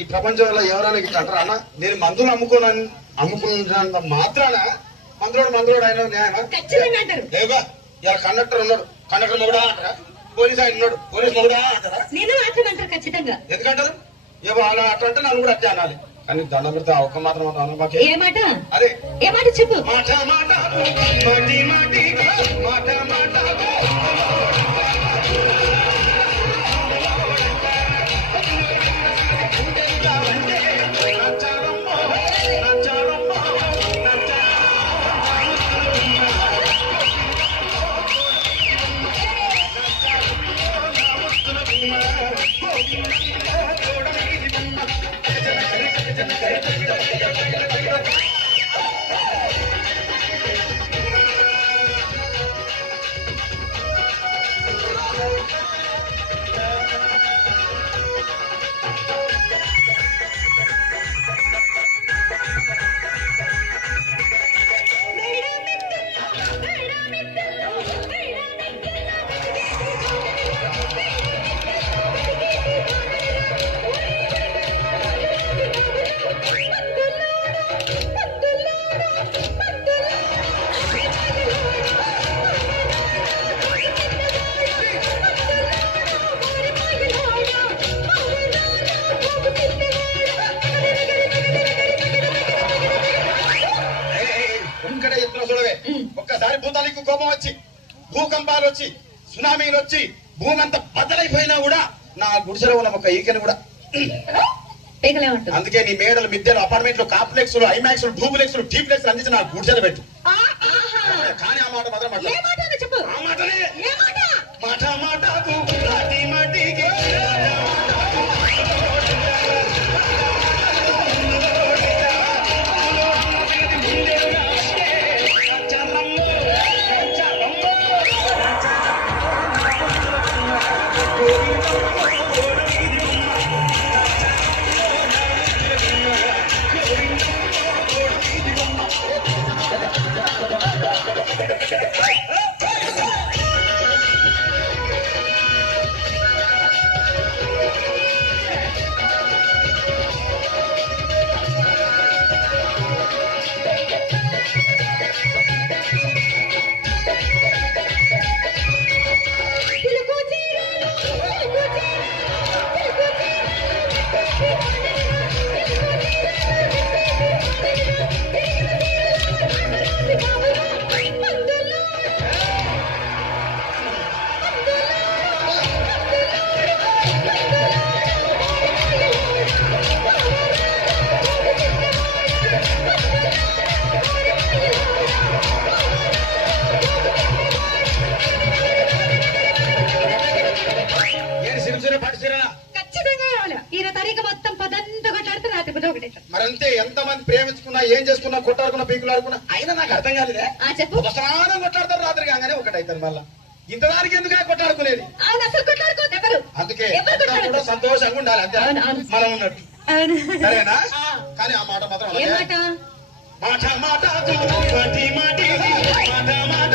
ఈ ప్రపంచంలో ఎవరైనా ఇట్లా అంటారా అన్న? నేను మందులు అమ్ముకున్నంత మాత్రాన మందులోడు ఆయన న్యాయమా? లేవా ఇలా కండక్టర్ ఉన్నాడు, కండక్టర్ మొగుడా అంటారా? పోలీస్ ఆయన ఉన్నాడు, పోలీస్ మొగుడా అంటారా? ఖచ్చితంగా ఎందుకంటారు? ఏమో అలా అట్లంటే నన్ను కూడా అట్టే అనాలి. కానీ దండం పెడితే ఒక్క మాత్రం ఏ మాట? అదే ఏ మాట చెప్పు. మాట మాట మాటి మాటి మాట మాట ఒక్కసారి భూతానికి కోపం వచ్చి, భూకంపాలు వచ్చి, సునామీలు వచ్చి, భూమి అంతా బద్దలైపోయినా కూడా నా గుడిసెలో ఉన్న ఒక ఈకని కూడా అందుకే నీ మేడలు, మిద్దెలు, అపార్ట్మెంట్లు, కాంప్లెక్స్లు, ఐమాక్స్లు, డూప్లెక్స్లు, డీప్లెక్స్లు అందించి నా గుడిసెలు పెట్టు. కానీ ఆ మాట మాత్రం ఆ మాటనే మాట మాటకు మాటికి మరంతే. ఎంతమంది ప్రేమించుకున్నా, ఏం చేసుకున్నా, కొట్టాడుకున్నా, పీకులు ఆడుకున్నా అయినా నాకు అర్థం కాలేదే. ఒక స్నానం కొట్లాడతారు, రాత్రి కాగానే ఒకటైతారు. మళ్ళా ఇంతదానికి ఎందుకు కొట్టాడుకునేది? అందుకే కూడా సంతోషంగా ఉండాలి, అంతే మనం ఉన్నట్టు. సరేనా? కానీ ఆ మాట మాత్రం మాట మాట మాట మాట